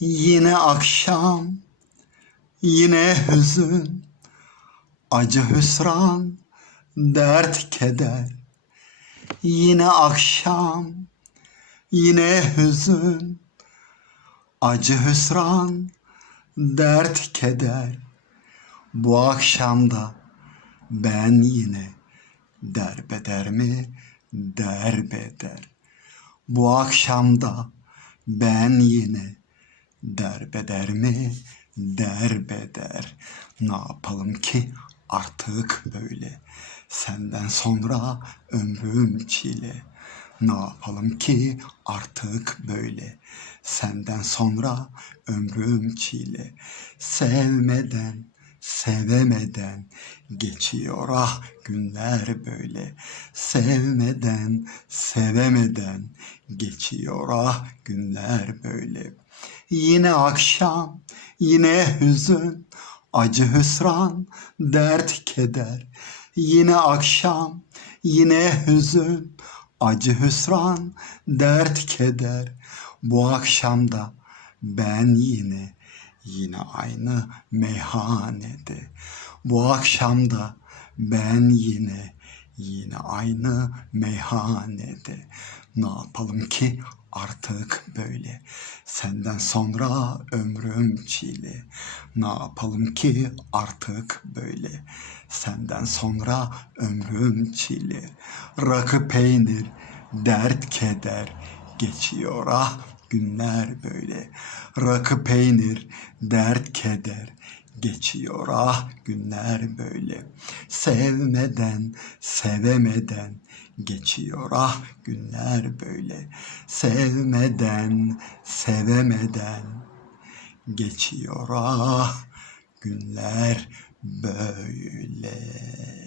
Yine akşam, yine hüzün, acı hüsran, dert keder. Yine akşam, yine hüzün, acı hüsran, dert keder. Bu akşamda ben yine derbeder mi derbeder. Bu akşamda ben yine derbeder mi derbeder. Ne yapalım ki artık böyle. Senden sonra ömrüm çile. Ne yapalım ki artık böyle. Senden sonra ömrüm çile. Sevmeden, sevemeden geçiyor ah günler böyle. Sevmeden, sevemeden geçiyor ah günler böyle. Yine akşam, yine hüzün, acı hüsran, dert keder. Yine akşam, yine hüzün, acı hüsran, dert keder. Bu akşamda ben yine, yine aynı meyhanede. Bu akşamda ben yine, yine aynı meyhanede. Ne yapalım ki artık böyle. Senden sonra ömrüm çile. Ne yapalım ki artık böyle. Senden sonra ömrüm çile. Rakı peynir, dert keder geçiyor ah günler böyle. Rakı peynir, dert keder geçiyor ah günler böyle. Sevmeden, sevemeden geçiyor ah günler böyle. Sevmeden, sevemeden geçiyor ah günler böyle.